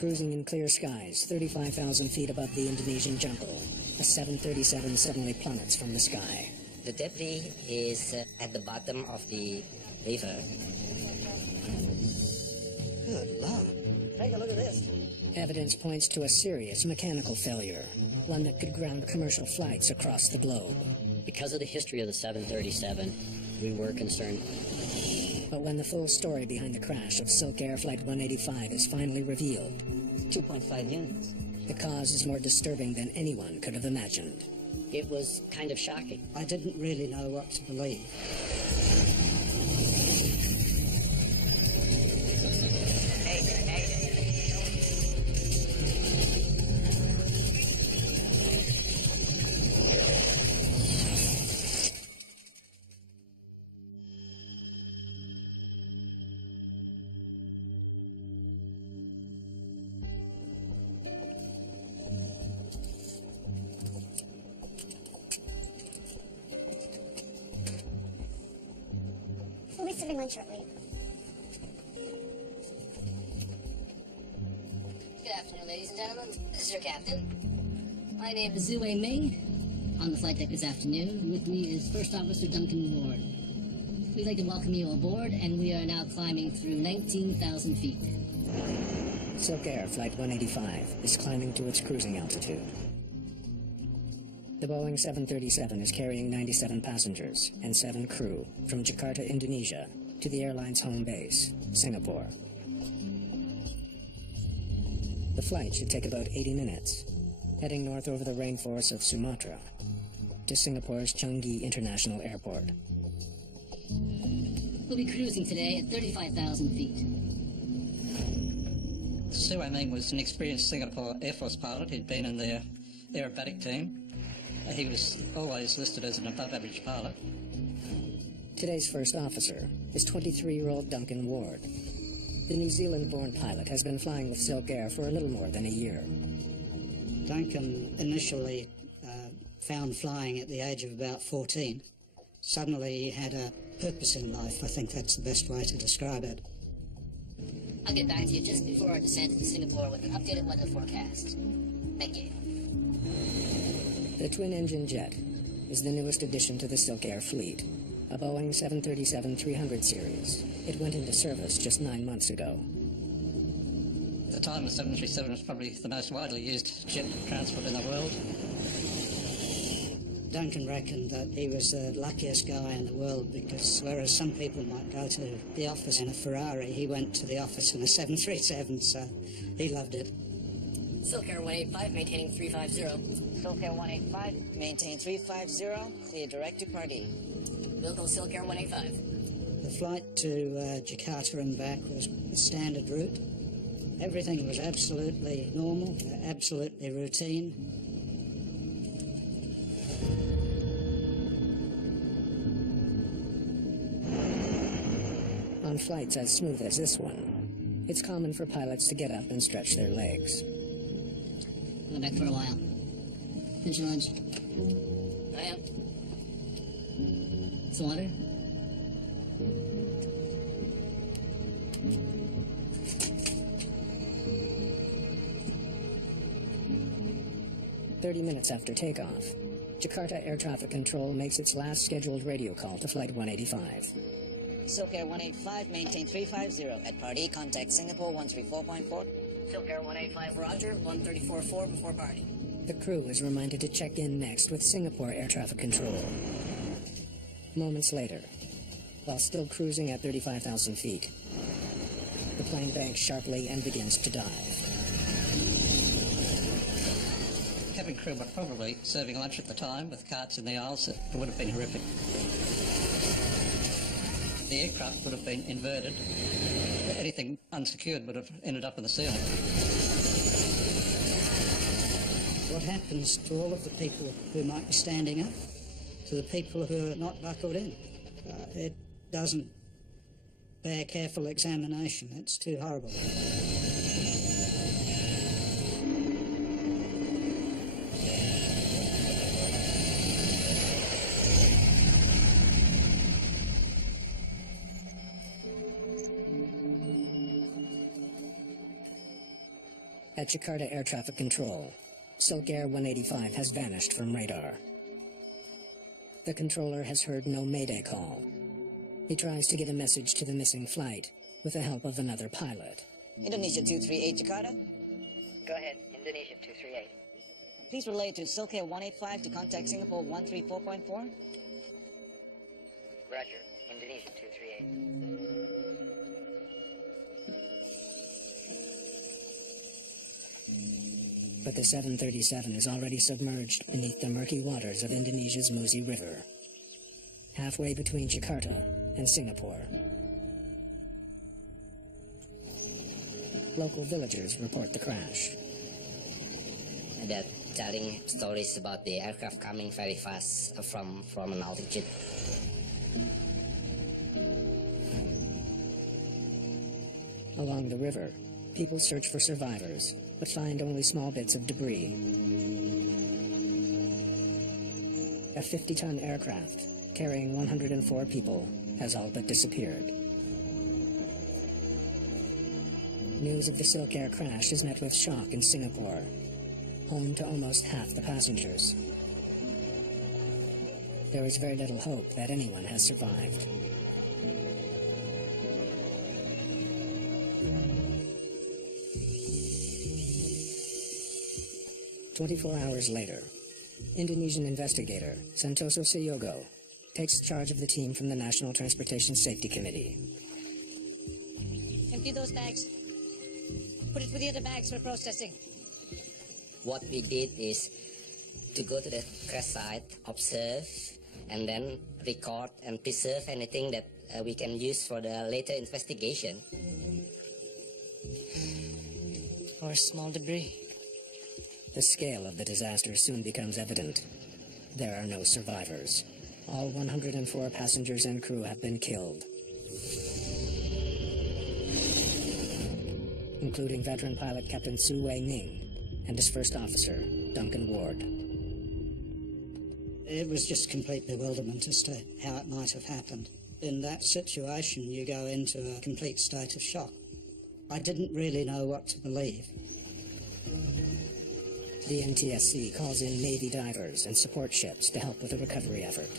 Cruising in clear skies, 35,000 feet above the Indonesian jungle, a 737 suddenly plummets from the sky. The debris is at the bottom of the river. Good Lord. Take a look at this. Evidence points to a serious mechanical failure, one that could ground commercial flights across the globe. Because of the history of the 737, we were concerned. But when the full story behind the crash of Silk Air Flight 185 is finally revealed, 2.5 units. the cause is more disturbing than anyone could have imagined. It was kind of shocking. I didn't really know what to believe. Mayday. 'We'll be serving lunch shortly. Good afternoon, ladies and gentlemen. This is your captain. My name is Zue Ming. On the flight deck this afternoon, with me is First Officer Duncan Ward. We'd like to welcome you aboard, and we are now climbing through 19,000 feet. Silk Air Flight 185 is climbing to its cruising altitude. The Boeing 737 is carrying 97 passengers and 7 crew from Jakarta, Indonesia, to the airline's home base, Singapore. The flight should take about 80 minutes, heading north over the rainforests of Sumatra to Singapore's Changi International Airport. We'll be cruising today at 35,000 feet. Sue Ming was an experienced Singapore Air Force pilot who'd been in their aerobatic team. He was always listed as an above-average pilot. Today's first officer is 23-year-old Duncan Ward. The New Zealand-born pilot has been flying with Silk Air for a little more than a year. Duncan initially found flying at the age of about 14. Suddenly he had a purpose in life. I think that's the best way to describe it. I'll get back to you just before our descent into Singapore with an updated weather forecast. Thank you. The twin-engine jet is the newest addition to the Silk Air fleet, a Boeing 737-300 series. It went into service just 9 months ago. At the time, the 737 was probably the most widely used jet transport in the world. Duncan reckoned that he was the luckiest guy in the world because whereas some people might go to the office in a Ferrari, he went to the office in a 737, so he loved it. Silk Air 185, maintaining 350. Silk Air 185, maintain 350, clear direct to Party. We'll go Silk Air 185. The flight to Jakarta and back was a standard route. Everything was absolutely normal, absolutely routine. On flights as smooth as this one, it's common for pilots to get up and stretch their legs. I'll go back for a while. Finish your lunch. I am. Some water? "30 minutes after takeoff, Jakarta Air Traffic Control makes its last scheduled radio call to Flight 185. Silk Air 185, maintain 350. At Party, contact Singapore 134.4. Silk Air 185, roger. 134.4 before party. The crew is reminded to check in next with Singapore Air Traffic Control. Moments later, while still cruising at 35,000 feet, the plane banks sharply and begins to dive. Cabin crew were probably serving lunch at the time with carts in the aisles. It would have been horrific. The aircraft would have been inverted. Anything unsecured would have ended up in the ceiling. What happens to all of the people who might be standing up, to the people who are not buckled in? It doesn't bear careful examination. It's too horrible. At Jakarta Air Traffic Control, Silk Air 185 has vanished from radar. The controller has heard no Mayday call. He tries to get a message to the missing flight with the help of another pilot. Indonesia 238 Jakarta. Go ahead, Indonesia 238. Please relay to Silk Air 185 to contact Singapore 134.4. Roger, Indonesia 238. But the 737 is already submerged beneath the murky waters of Indonesia's Musi River, halfway between Jakarta and Singapore. Local villagers report the crash. They're telling stories about the aircraft coming very fast from an altitude. Along the river, people search for survivors, but find only small bits of debris. A 50-ton aircraft carrying 104 people has all but disappeared. News of the Silk Air crash is met with shock in Singapore, home to almost half the passengers. There is very little hope that anyone has survived. "24 hours later, Indonesian investigator Santoso Seyogo takes charge of the team from the National Transportation Safety Committee. Empty those bags. Put it with the other bags for processing. What we did is to go to the crash site, observe, and then record and preserve anything that we can use for the later investigation. Or small debris. The scale of the disaster soon becomes evident. There are no survivors. All 104 passengers and crew have been killed, including veteran pilot Captain Su Wei Ning and his first officer, Duncan Ward. It was just complete bewilderment as to how it might have happened. In that situation, you go into a complete state of shock. I didn't really know what to believe. The NTSC calls in Navy divers and support ships to help with the recovery effort.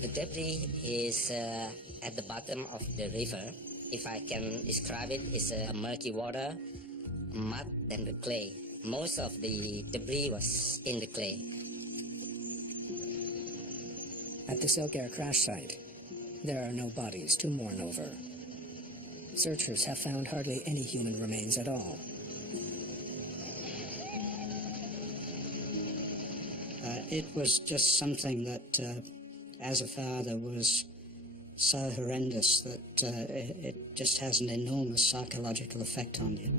The debris is at the bottom of the river. If I can describe it, it's murky water, mud, and the clay. Most of the debris was in the clay. At the Silk Air crash site, there are no bodies to mourn over. Searchers have found hardly any human remains at all. It was just something that, as a father, was so horrendous that it just has an enormous psychological effect on you.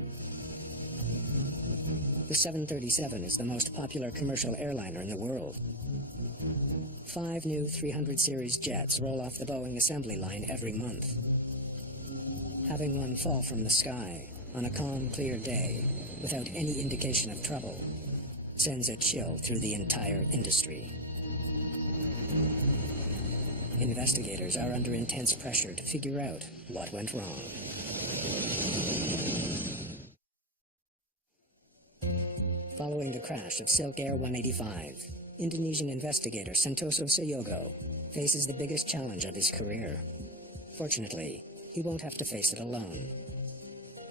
The 737 is the most popular commercial airliner in the world. 5 new 300 series jets roll off the Boeing assembly line every month. Having one fall from the sky on a calm, clear day without any indication of trouble sends a chill through the entire industry. Investigators are under intense pressure to figure out what went wrong. Following the crash of Silk Air 185, Indonesian investigator Santoso Seyogo faces the biggest challenge of his career. Fortunately, he won't have to face it alone.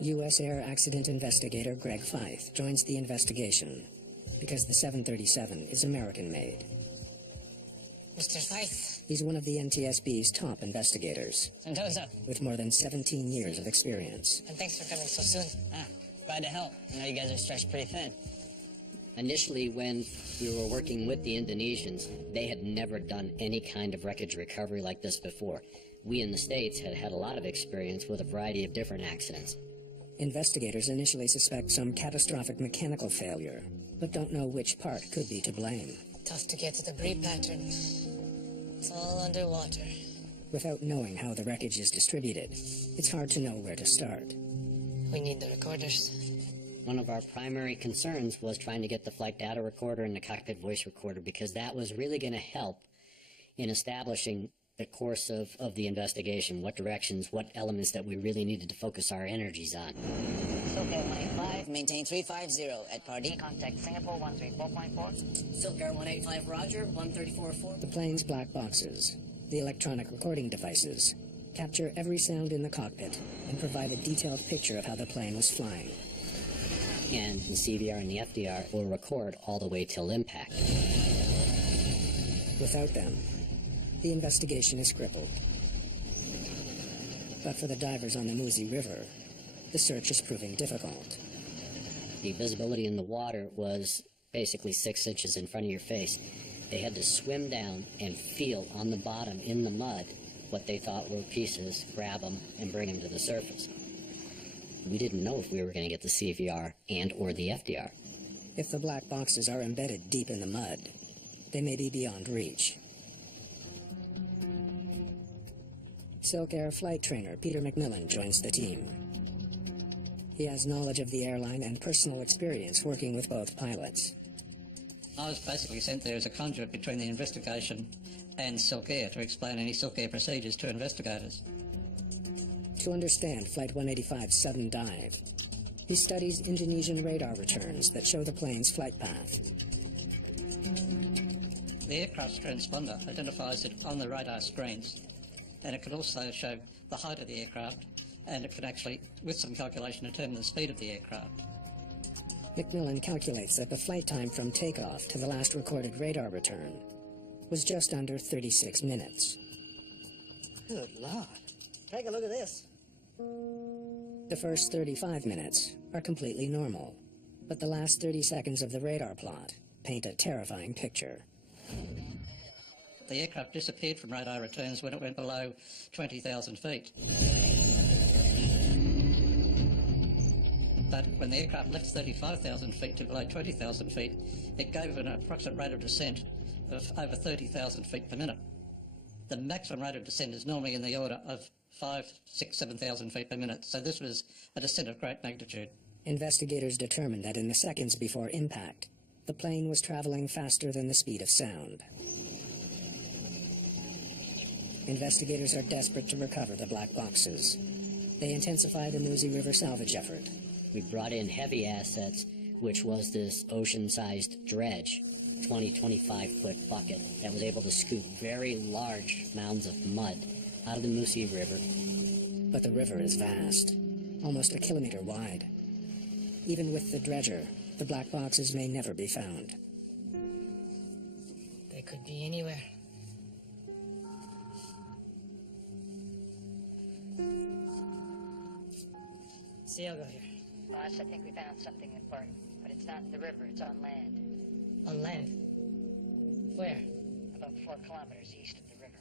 U.S. Air Accident Investigator Greg Feith joins the investigation because the 737 is American-made. Mr. Feith. He's one of the NTSB's top investigators, Santoso. with more than 17 years of experience. And thanks for coming so soon. Glad to help. I know you guys are stretched pretty thin. Initially, when we were working with the Indonesians, they had never done any kind of wreckage recovery like this before. We in the States had had a lot of experience with a variety of different accidents. Investigators initially suspect some catastrophic mechanical failure, but don't know which part could be to blame. Tough to get the debris pattern. It's all underwater. Without knowing how the wreckage is distributed, it's hard to know where to start. We need the recorders. One of our primary concerns was trying to get the flight data recorder and the cockpit voice recorder, because that was really going to help in establishing the course of the investigation, what directions, what elements that we really needed to focus our energies on. Silk Air 185, maintain 350 at Pardee. Contact Singapore 134.4. Silk Air 185, roger, 134.4. The plane's black boxes, the electronic recording devices, capture every sound in the cockpit and provide a detailed picture of how the plane was flying. And the CVR and the FDR will record all the way till impact. Without them, the investigation is crippled. But for the divers on the Musi River, the search is proving difficult. The visibility in the water was basically 6 inches in front of your face. They had to swim down and feel on the bottom in the mud what they thought were pieces, grab them, and bring them to the surface. We didn't know if we were going to get the CVR and or the FDR. If the black boxes are embedded deep in the mud, they may be beyond reach. Silk Air flight trainer Peter McMillan joins the team. He has knowledge of the airline and personal experience working with both pilots. I was basically sent there as a conduit between the investigation and Silk Air to explain any Silk Air procedures to investigators. To understand Flight 185's sudden dive, he studies Indonesian radar returns that show the plane's flight path. The aircraft's transponder identifies it on the radar screens, and it can also show the height of the aircraft, and it can actually, with some calculation, determine the speed of the aircraft. McMillan calculates that the flight time from takeoff to the last recorded radar return was just under 36 minutes. Good Lord. Take a look at this. The first 35 minutes are completely normal, but the last 30 seconds of the radar plot paint a terrifying picture. The aircraft disappeared from radar returns when it went below 20,000 feet. But when the aircraft left 35,000 feet to below 20,000 feet, it gave an approximate rate of descent of over 30,000 feet per minute. The maximum rate of descent is normally in the order of 5, 6, 7,000 feet per minute, so this was a descent of great magnitude. Investigators determined that in the seconds before impact, the plane was traveling faster than the speed of sound. Investigators are desperate to recover the black boxes. They intensify the Musi River salvage effort. We brought in heavy assets, which was this ocean-sized dredge, 25-foot bucket that was able to scoop very large mounds of mud out of the Musi River. But the river is vast, almost a kilometer wide. Even with the dredger, the black boxes may never be found. They could be anywhere. See, I'll go here. Boss, I think we found something important, but it's not in the river, it's on land. On land? Where? About 4 kilometers east of the river.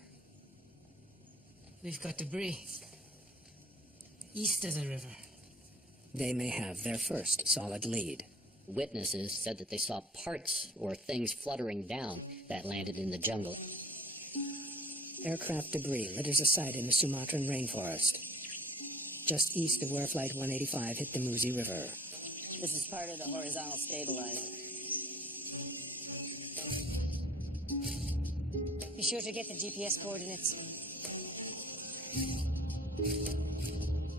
We've got debris. East of the river. They may have their first solid lead. Witnesses said that they saw parts or things fluttering down that landed in the jungle. Aircraft debris litters a site in the Sumatran rainforest, just east of where Flight 185 hit the Musi River. This is part of the horizontal stabilizer. Be sure to get the GPS coordinates.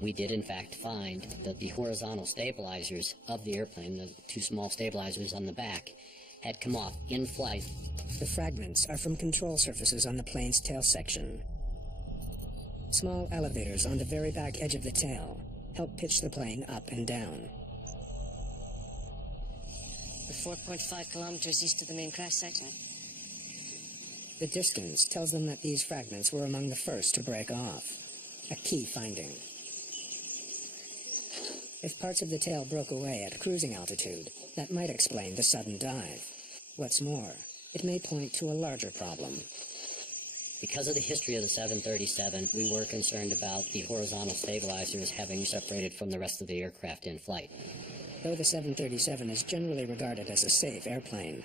We did in fact find that the horizontal stabilizers of the airplane, the 2 small stabilizers on the back, had come off in flight. The fragments are from control surfaces on the plane's tail section. Small elevators on the very back edge of the tail help pitch the plane up and down. We're 4.5 kilometers east of the main crash site. The distance tells them that these fragments were among the first to break off, a key finding. If parts of the tail broke away at cruising altitude, that might explain the sudden dive. What's more, it may point to a larger problem. Because of the history of the 737, we were concerned about the horizontal stabilizers having separated from the rest of the aircraft in flight. Though the 737 is generally regarded as a safe airplane,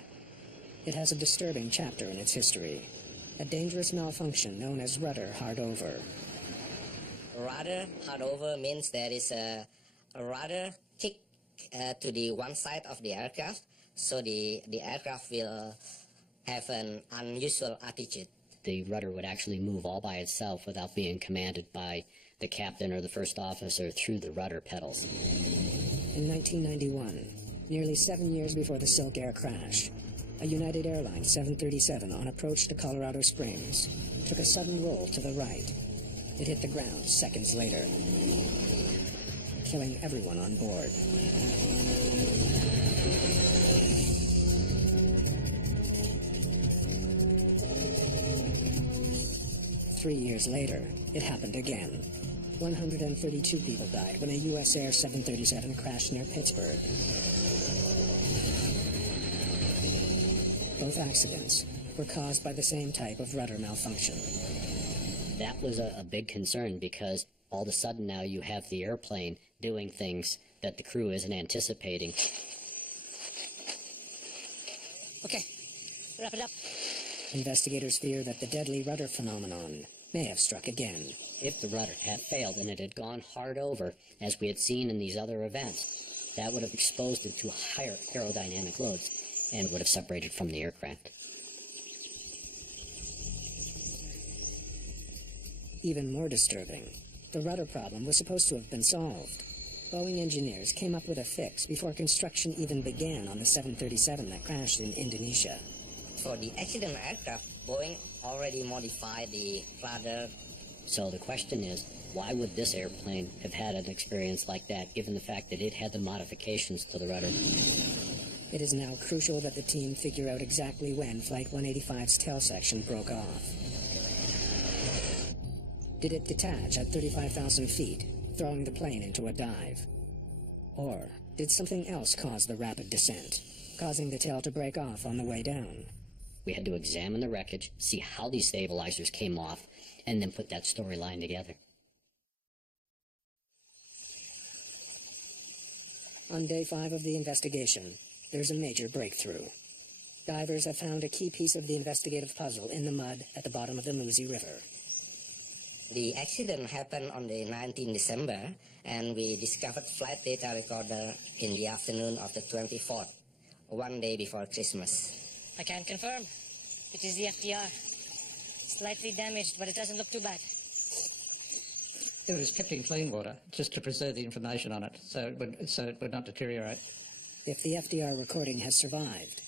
it has a disturbing chapter in its history, a dangerous malfunction known as rudder hard over. Rudder hard over means there is a rudder kick to the one side of the aircraft, so the aircraft will have an unusual attitude. the rudder would actually move all by itself without being commanded by the captain or the first officer through the rudder pedals. In 1991, nearly 7 years before the Silk Air crash, a United Airlines 737 on approach to Colorado Springs took a sudden roll to the right. It hit the ground seconds later, killing everyone on board. Three years later, it happened again. 132 people died when a U.S. Air 737 crashed near Pittsburgh. Both accidents were caused by the same type of rudder malfunction. That was a big concern because all of a sudden now you have the airplane doing things that the crew isn't anticipating. Okay, wrap it up. Investigators fear that the deadly rudder phenomenon may have struck again. If the rudder had failed and it had gone hard over, as we had seen in these other events, that would have exposed it to higher aerodynamic loads and would have separated from the aircraft. Even more disturbing, the rudder problem was supposed to have been solved. Boeing engineers came up with a fix before construction even began on the 737 that crashed in Indonesia. For the accident aircraft, Boeing already modified the rudder. So the question is, why would this airplane have had an experience like that, given the fact that it had the modifications to the rudder? It is now crucial that the team figure out exactly when Flight 185's tail section broke off. Did it detach at 35,000 feet, throwing the plane into a dive? Or did something else cause the rapid descent, causing the tail to break off on the way down? We had to examine the wreckage, see how these stabilizers came off, and then put that storyline together. On day 5 of the investigation, there's a major breakthrough. Divers have found a key piece of the investigative puzzle in the mud at the bottom of the Musi River. The accident happened on the 19th December, and we discovered flight data recorder in the afternoon of the 24th, one day before Christmas. I can confirm. It is the FDR. Slightly damaged, but it doesn't look too bad. It was kept in clean water just to preserve the information on it, so it would not deteriorate. If the FDR recording has survived,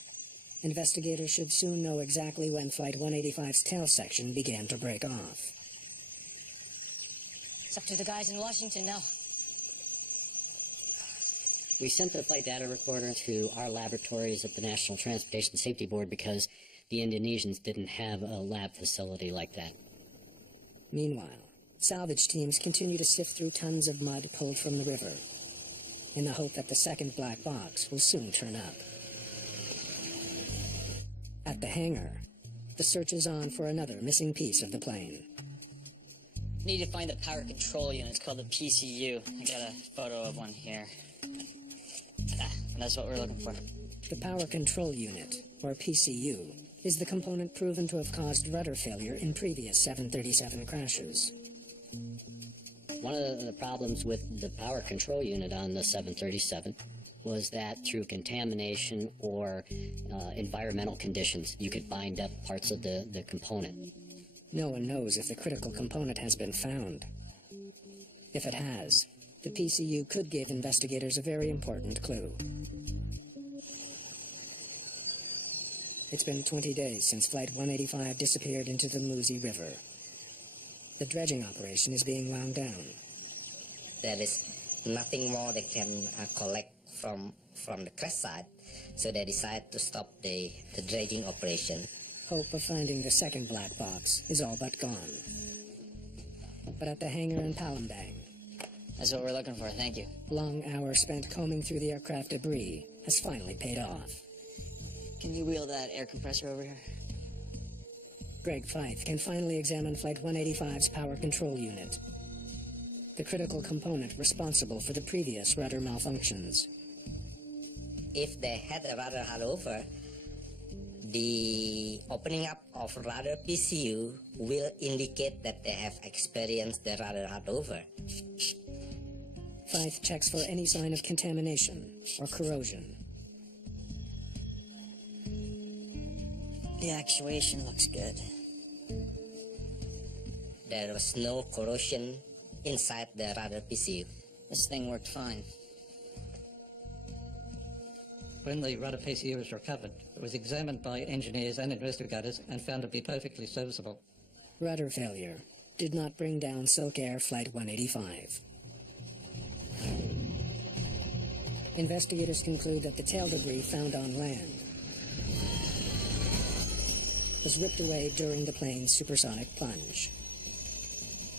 investigators should soon know exactly when Flight 185's tail section began to break off. It's up to the guys in Washington now. We sent the flight data recorder to our laboratories at the National Transportation Safety Board because the Indonesians didn't have a lab facility like that. Meanwhile, salvage teams continue to sift through tons of mud pulled from the river, in the hope that the second black box will soon turn up. At the hangar, the search is on for another missing piece of the plane. Need to find the power control unit. It's called the PCU. I got a photo of one here. That's what we're looking for. The power control unit, or PCU, is the component proven to have caused rudder failure in previous 737 crashes. One of the problems with the power control unit on the 737 was that through contamination or environmental conditions, you could bind up parts of the component. No one knows if the critical component has been found. If it has, the PCU could give investigators a very important clue. It's been 20 days since Flight 185 disappeared into the Musi River. The dredging operation is being wound down. There is nothing more they can collect from the crash site, so they decide to stop the dredging operation. Hope of finding the second black box is all but gone. But at the hangar in Palembang, That's what we're looking for. Thank you. long hours spent combing through the aircraft debris has finally paid off. Can you wheel that air compressor over here? Greg Fife can finally examine Flight 185's power control unit, the critical component responsible for the previous rudder malfunctions. If they had a rudder handover, the opening up of rudder PCU will indicate that they have experienced the rudder handover. Fife checks for any sign of contamination or corrosion. The actuation looks good. there was no corrosion inside the radar PCU. This thing worked fine. When the rudder PCU was recovered, it was examined by engineers and investigators and found to be perfectly serviceable. Rudder failure did not bring down Silk Air Flight 185. Investigators conclude that the tail debris found on land was ripped away during the plane's supersonic plunge.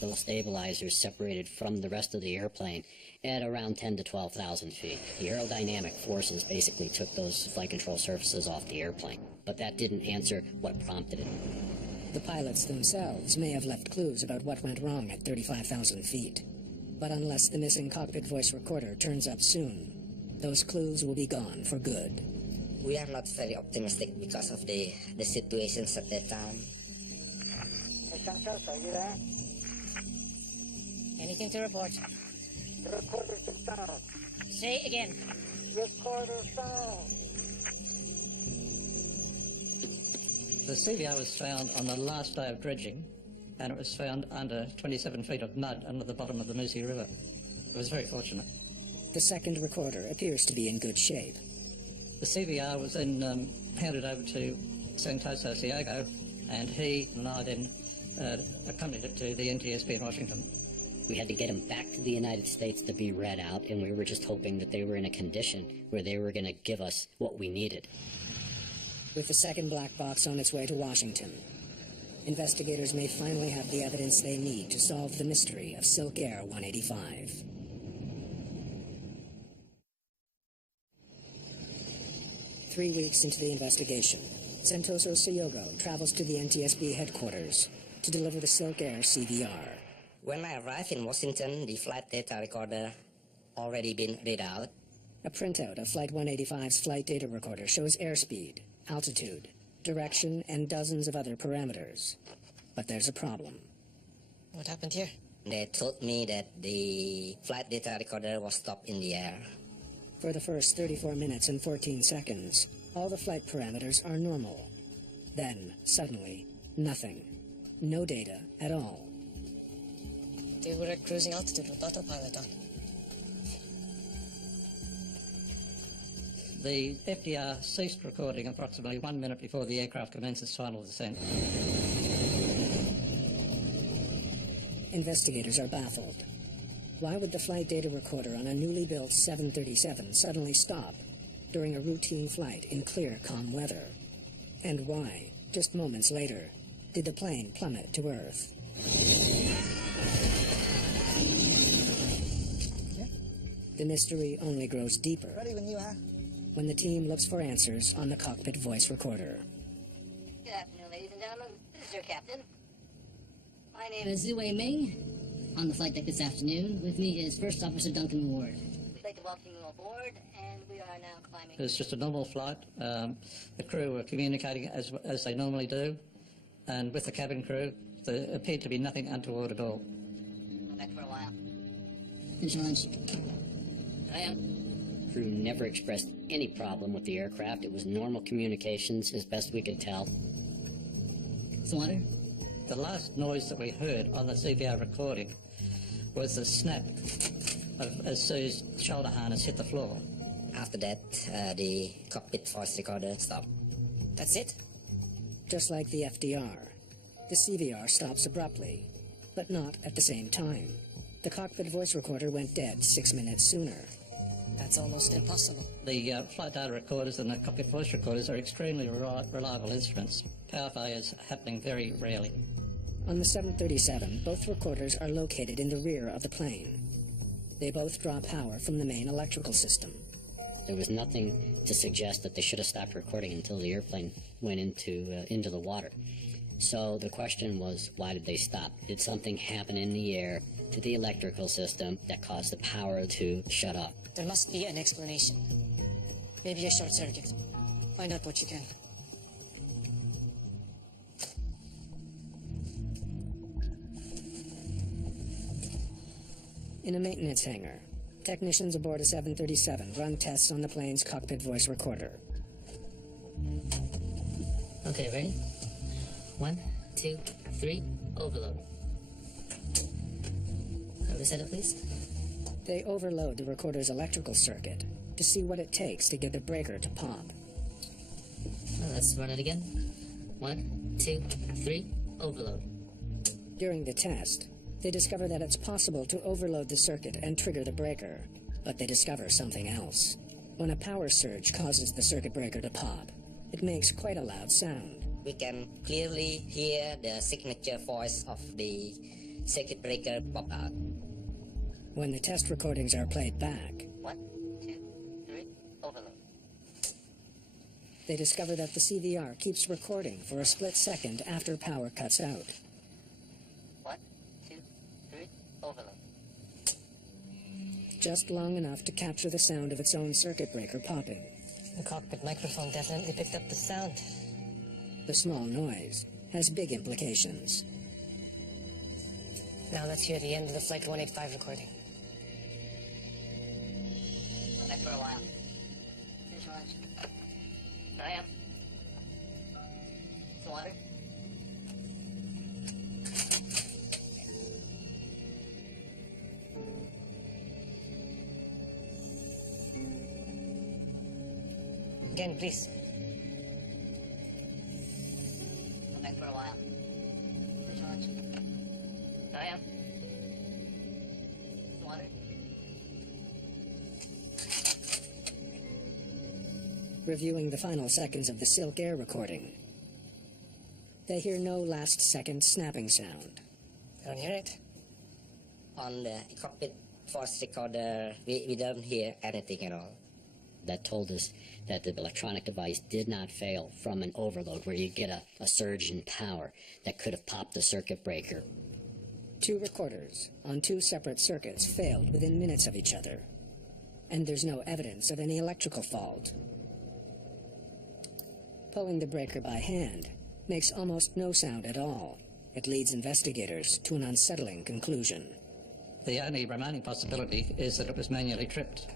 The stabilizers separated from the rest of the airplane at around 10 to 12,000 feet. The aerodynamic forces basically took those flight control surfaces off the airplane, but that didn't answer what prompted it. The pilots themselves may have left clues about what went wrong at 35,000 feet. But unless the missing cockpit voice recorder turns up soon, those clues will be gone for good. We are not very optimistic because of the situations at that time. Hey, Santos, are you there? Anything to report? The recorder's down. Say again. Recorder's down. The CVR was found on the last day of dredging, and it was found under 27 feet of mud under the bottom of the Musi River. It was very fortunate. The second recorder appears to be in good shape. The CVR was then handed over to Santoso Ciego, and he and I then accompanied it to the NTSB in Washington. We had to get them back to the United States to be read out, and we were just hoping that they were in a condition where they were going to give us what we needed. With the second black box on its way to Washington, investigators may finally have the evidence they need to solve the mystery of Silk Air 185. Three weeks into the investigation, Santoso Ciego travels to the NTSB headquarters to deliver the Silk Air CVR. When I arrived in Washington, the flight data recorder already been read out. A printout of Flight 185's flight data recorder shows airspeed, altitude, direction, and dozens of other parameters. But there's a problem. What happened here? They told me that the flight data recorder was stopped in the air. For the first 34 minutes and 14 seconds, all the flight parameters are normal. Then, suddenly, nothing. No data at all. They were at cruising altitude with autopilot on. The FDR ceased recording approximately 1 minute before the aircraft commenced its final descent. Investigators are baffled. Why would the flight data recorder on a newly built 737 suddenly stop during a routine flight in clear, calm weather? And why, just moments later, did the plane plummet to Earth? The mystery only grows deeper. Ready when you are. When the team looks for answers on the cockpit voice recorder. Good afternoon, ladies and gentlemen. This is your captain. My name is Zue Ming. On the flight deck this afternoon, with me is First Officer Duncan Ward. We'd like to welcome you aboard, and we are now climbing. It was just a normal flight. The crew were communicating as they normally do, and with the cabin crew, there appeared to be nothing untoward at all. Go back for a while. Finish lunch. I am. Crew never expressed any problem with the aircraft. It was normal communications as best we could tell. Some water? The last noise that we heard on the CVR recording was the snap as Sue's shoulder harness hit the floor. After that, the cockpit voice recorder stopped. That's it? Just like the FDR, the CVR stops abruptly, but not at the same time. The cockpit voice recorder went dead 6 minutes sooner. That's almost impossible. The flight data recorders and the cockpit voice recorders are extremely reliable instruments. Power failures happening very rarely. On the 737, both recorders are located in the rear of the plane. They both draw power from the main electrical system. There was nothing to suggest that they should have stopped recording until the airplane went into the water. So the question was, why did they stop? Did something happen in the air to the electrical system that caused the power to shut off? There must be an explanation. Maybe a short circuit. Find out what you can. In a maintenance hangar, technicians aboard a 737 run tests on the plane's cockpit voice recorder. Okay, ready? 1, 2, 3, overload. Further setup, please. They overload the recorder's electrical circuit to see what it takes to get the breaker to pop. Well, let's run it again. 1, 2, 3, overload. During the test, they discover that it's possible to overload the circuit and trigger the breaker, but they discover something else. When a power surge causes the circuit breaker to pop, it makes quite a loud sound. We can clearly hear the signature voice of the circuit breaker pop out. When the test recordings are played back, 1, 2, 3, overload. they discover that the CVR keeps recording for a split second after power cuts out. 1, 2, 3, overload. Just long enough to capture the sound of its own circuit breaker popping. The cockpit microphone definitely picked up the sound. The small noise has big implications. Now let's hear the end of the Flight 185 recording. Go back for a while. Finish lunch. Here I am. Some water. Again, please. Go back for a while. Finish lunch. Here I am. Some water. Reviewing the final seconds of the Silk Air recording, they hear no last-second snapping sound. I don't hear it. On the cockpit voice recorder, we don't hear anything at all. That told us that the electronic device did not fail from an overload where you get a surge in power that could have popped the circuit breaker. 2 recorders on 2 separate circuits failed within minutes of each other, and there's no evidence of any electrical fault. Pulling the breaker by hand makes almost no sound at all. It leads investigators to an unsettling conclusion. The only remaining possibility is that it was manually tripped.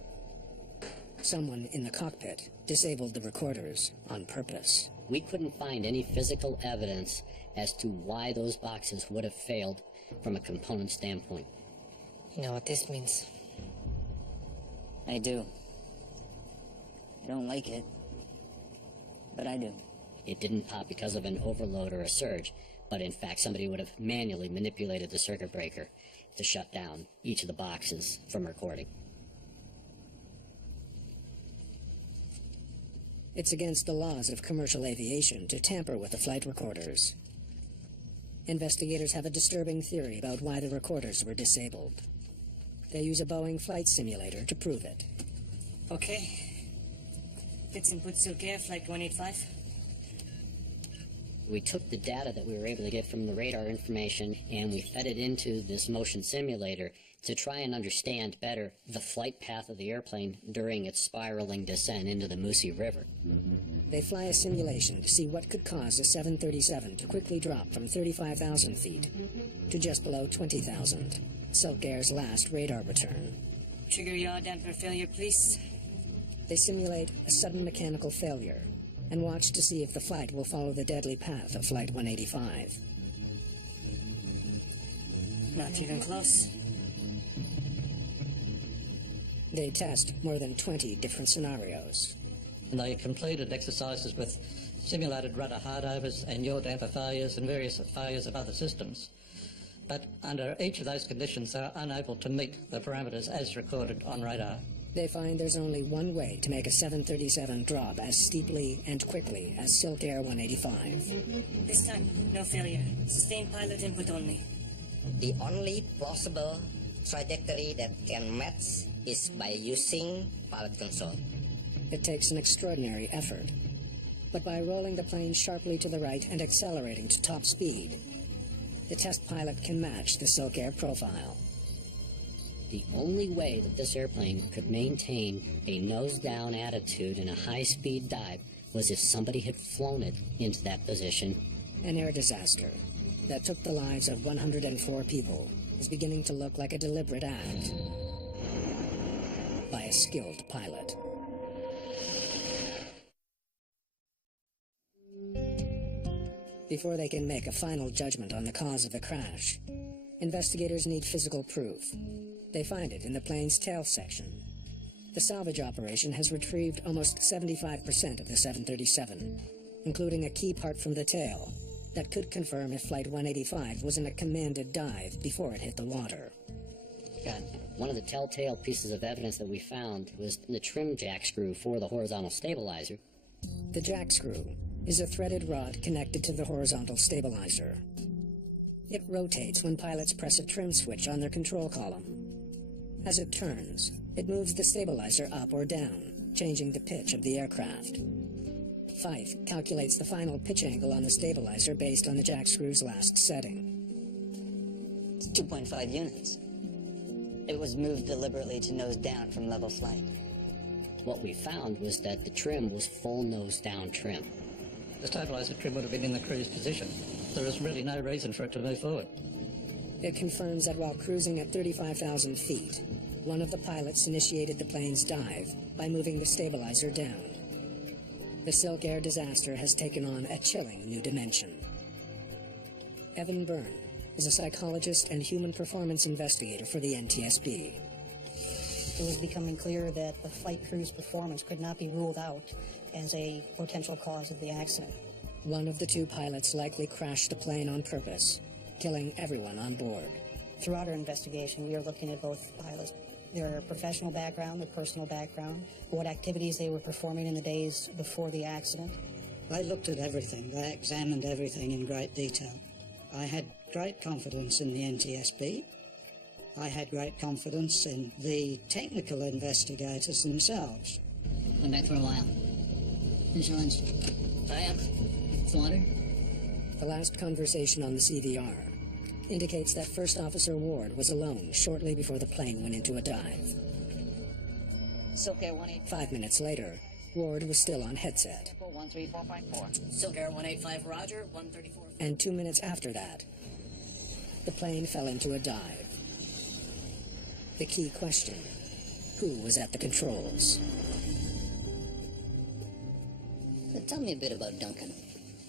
Someone in the cockpit disabled the recorders on purpose. We couldn't find any physical evidence as to why those boxes would have failed from a component standpoint. You know what this means? I do. I don't like it, but I do. It didn't pop because of an overload or a surge, but in fact somebody would have manually manipulated the circuit breaker to shut down each of the boxes from recording. It's against the laws of commercial aviation to tamper with the flight recorders. Investigators have a disturbing theory about why the recorders were disabled. They use a Boeing flight simulator to prove it. Okay. Fits input Silk Air, Flight 185. We took the data that we were able to get from the radar information and we fed it into this motion simulator to try and understand better the flight path of the airplane during its spiraling descent into the Musi River. They fly a simulation to see what could cause a 737 to quickly drop from 35,000 feet to just below 20,000, Silk Air's last radar return. Trigger yaw damper failure, please. They simulate a sudden mechanical failure and watch to see if the flight will follow the deadly path of Flight 185. Not even close. They test more than 20 different scenarios. And they completed exercises with simulated rudder hardovers and yaw damper failures and various failures of other systems. But under each of those conditions, they are unable to meet the parameters as recorded on radar. They find there's only one way to make a 737 drop as steeply and quickly as Silk Air 185. This time, no failure. Sustained pilot input only. The only plausible trajectory that can match is by using pilot control. It takes an extraordinary effort, but by rolling the plane sharply to the right and accelerating to top speed, the test pilot can match the Silk Air profile. The only way that this airplane could maintain a nose-down attitude in a high-speed dive was if somebody had flown it into that position. An air disaster that took the lives of 104 people is beginning to look like a deliberate act by a skilled pilot. Before they can make a final judgment on the cause of the crash, Investigators need physical proof. They find it in the plane's tail section. The salvage operation has retrieved almost 75% of the 737, including a key part from the tail that could confirm if Flight 185 was in a commanded dive before it hit the water. God, one of the telltale pieces of evidence that we found was the trim jack screw for the horizontal stabilizer. The jack screw is a threaded rod connected to the horizontal stabilizer. It rotates when pilots press a trim switch on their control column. As it turns, it moves the stabilizer up or down, changing the pitch of the aircraft. Fife calculates the final pitch angle on the stabilizer based on the jack screw's last setting. It's 2.5 units. It was moved deliberately to nose down from level flight. What we found was that the trim was full nose down trim. The stabilizer trim would have been in the cruise position. There was really no reason for it to move forward. It confirms that while cruising at 35,000 feet, one of the pilots initiated the plane's dive by moving the stabilizer down. The Silk Air disaster has taken on a chilling new dimension. Evan Byrne is a psychologist and human performance investigator for the NTSB. It was becoming clear that the flight crew's performance could not be ruled out as a potential cause of the accident. One of the two pilots likely crashed the plane on purpose, killing everyone on board. Throughout our investigation, we are looking at both pilots, their professional background, their personal background, what activities they were performing in the days before the accident. They looked at everything. They examined everything in great detail. I had great confidence in the NTSB. I had great confidence in the technical investigators themselves. Went back for a while. Finish your lunch. I am. Some water? The last conversation on the CVR indicates that First Officer Ward was alone shortly before the plane went into a dive. Silk Air 185. 5 minutes later, Ward was still on headset. 134.4. Silk Air 185, roger, 134. And 2 minutes after that, the plane fell into a dive. The key question: who was at the controls? Tell me a bit about Duncan.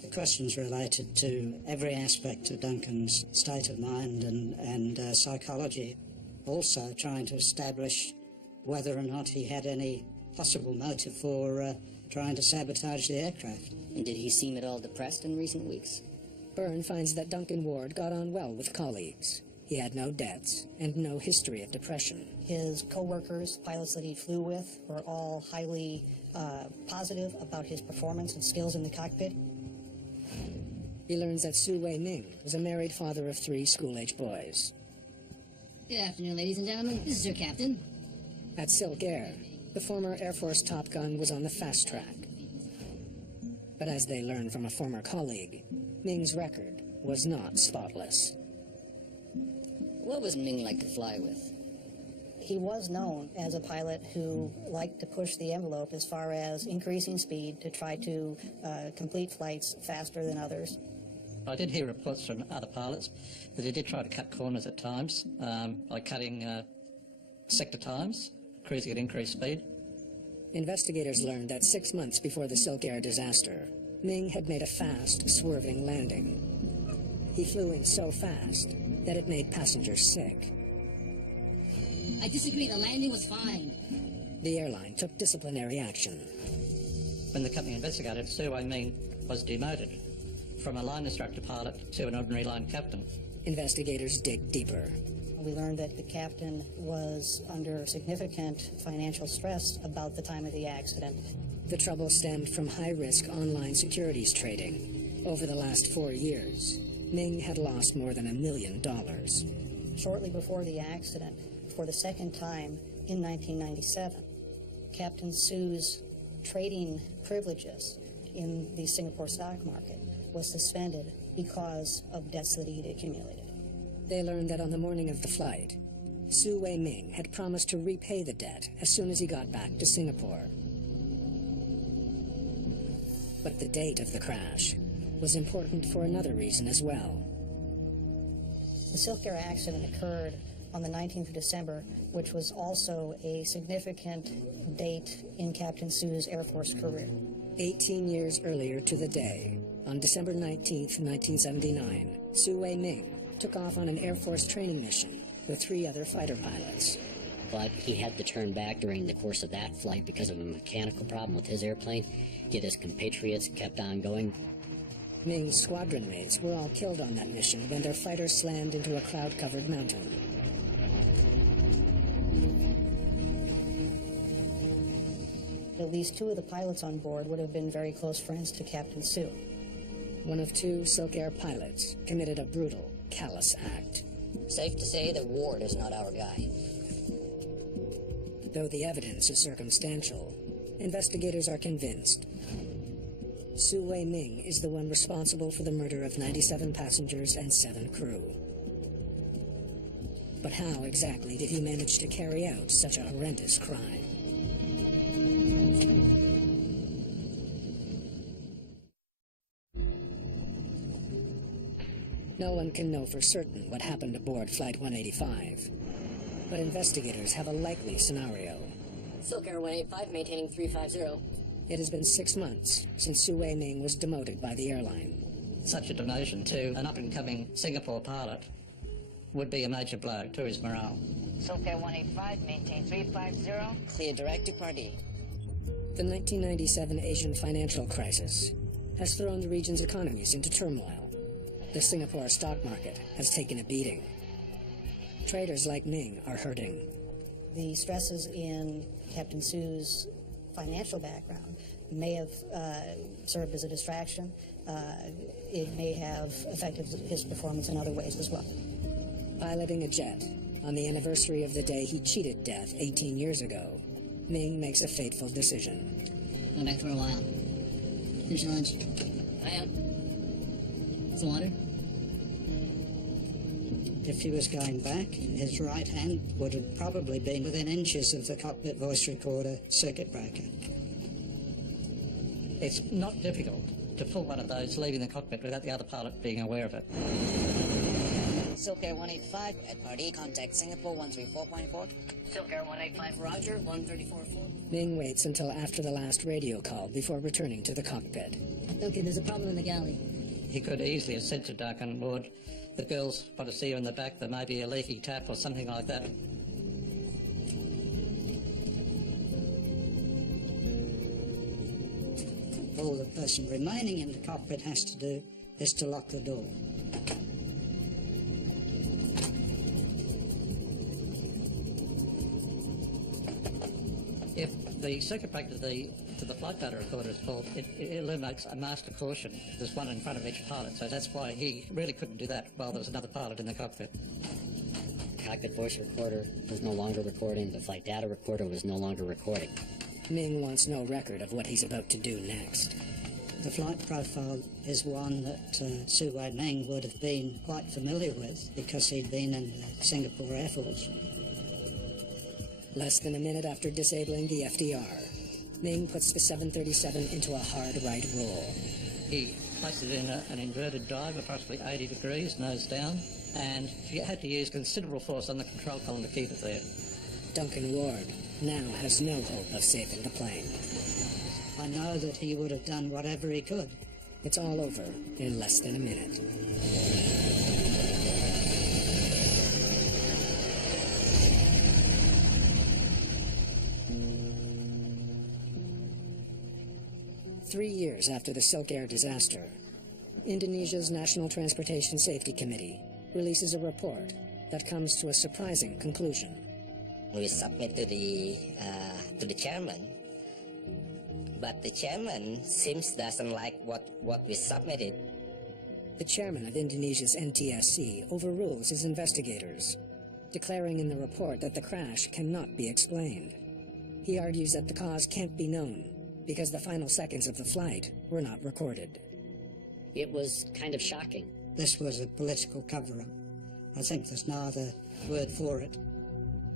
The questions related to every aspect of Duncan's state of mind and psychology, also trying to establish whether or not he had any possible motive for trying to sabotage the aircraft. And did he seem at all depressed in recent weeks? Byrne finds that Duncan Ward got on well with colleagues. He had no debts and no history of depression. His co-workers, pilots that he flew with, were all highly positive about his performance and skills in the cockpit. He learns that Su Wei Ming was a married father of 3 school-age boys. Good afternoon, ladies and gentlemen. This is your captain. At Silk Air, the former Air Force Top Gun was on the fast track. But as they learned from a former colleague, Ming's record was not spotless. What was Ming like to fly with? He was known as a pilot who liked to push the envelope as far as increasing speed to try to complete flights faster than others. I did hear reports from other pilots that he did try to cut corners at times by cutting sector times, cruising at increased speed. Investigators learned that 6 months before the Silk Air disaster, Ming had made a fast, swerving landing. He flew in so fast that it made passengers sick. I disagree. The landing was fine. The airline took disciplinary action. When the company investigated, Su Wei Ming was demoted from a line instructor pilot to an ordinary line captain. Investigators dig deeper. We learned that the captain was under significant financial stress about the time of the accident. The trouble stemmed from high-risk online securities trading. Over the last 4 years, Ming had lost more than $1 million. Shortly before the accident, for the second time in 1997, Captain Su's trading privileges in the Singapore stock market was suspended because of debts that he had accumulated. They learned that on the morning of the flight, Su Wei Ming had promised to repay the debt as soon as he got back to Singapore. But the date of the crash was important for another reason as well. The Silk Air accident occurred on the 19th of December, which was also a significant date in Captain Su's Air Force career. 18 years earlier to the day, on December 19th, 1979, Su Wei Ming took off on an Air Force training mission with 3 other fighter pilots. But he had to turn back during the course of that flight because of a mechanical problem with his airplane. Yet his compatriots kept on going. Ming's squadron mates were all killed on that mission when their fighter slammed into a cloud-covered mountain. At least 2 of the pilots on board would have been very close friends to Captain Sue. One of 2 Silk Air pilots committed a brutal, callous act. Safe to say that Ward is not our guy. Though the evidence is circumstantial, investigators are convinced Su Wei Ming is the one responsible for the murder of 97 passengers and 7 crew. But how exactly did he manage to carry out such a horrendous crime? No one can know for certain what happened aboard Flight 185, but investigators have a likely scenario. Silk Air 185 maintaining 350. It has been 6 months since Su Wei Ming was demoted by the airline. Such a demotion to an up-and-coming Singapore pilot would be a major blow to his morale. Silk Air 185 maintain 350. Clear direct to party. The 1997 Asian financial crisis has thrown the region's economies into turmoil. The Singapore stock market has taken a beating. Traders like Ming are hurting. The stresses in Captain Sue's financial background may have served as a distraction. It may have affected his performance in other ways as well. Piloting a jet on the anniversary of the day he cheated death 18 years ago, Ming makes a fateful decision. Go back for a while. Finish your lunch. I am. Some water? If he was going back, his right hand would have probably been within inches of the cockpit voice recorder circuit breaker. It's not difficult to pull one of those leaving the cockpit without the other pilot being aware of it. Silk Air 185 at party. Contact Singapore 134.4. Silk Air 185 Roger 134.4. Ming waits until after the last radio call before returning to the cockpit. Okay, there's a problem in the galley. He could easily have said to Duncan, Ward, the girls want to see you in the back, there may be a leaky tap or something like that. All the person remaining in the cockpit has to do is to lock the door. If the circuit breaker to the flight data recorder is called, it eliminates a master caution. There's one in front of each pilot, so that's why he really couldn't do that while there was another pilot in the cockpit. The cockpit voice recorder was no longer recording, the flight data recorder was no longer recording. Ming wants no record of what he's about to do next. The flight profile is one that Su Wei Ming would have been quite familiar with because he'd been in the Singapore Air Force. Less than a minute after disabling the FDR, Ming puts the 737 into a hard right roll. He placed it in an inverted dive, approximately 80 degrees, nose down, and he had to use considerable force on the control column to keep it there. Duncan Ward now has no hope of saving the plane. I know that he would have done whatever he could. It's all over in less than a minute. Three years after the Silk Air disaster, Indonesia's National Transportation Safety Committee releases a report that comes to a surprising conclusion. We submit to the chairman, but the chairman seems doesn't like what we submitted. The chairman of Indonesia's NTSC overrules his investigators, declaring in the report that the crash cannot be explained. He argues that the cause can't be known because the final seconds of the flight were not recorded. It was kind of shocking. This was a political cover-up. I think there's no other word for it.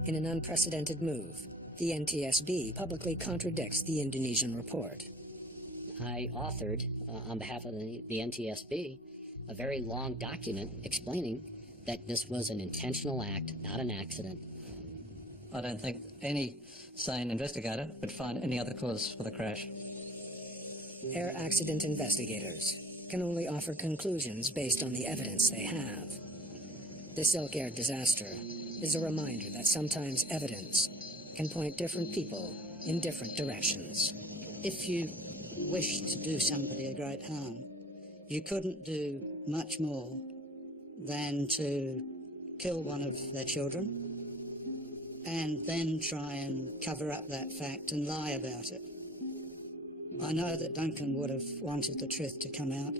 In an unprecedented move, the NTSB publicly contradicts the Indonesian report. I authored, on behalf of the NTSB, a very long document explaining that this was an intentional act, not an accident. I don't think any sane investigator would find any other cause for the crash. Air accident investigators can only offer conclusions based on the evidence they have. The Silk Air disaster is a reminder that sometimes evidence can point different people in different directions. If you wished to do somebody a great harm, you couldn't do much more than to kill one of their children and then try and cover up that fact and lie about it. I know that Duncan would have wanted the truth to come out,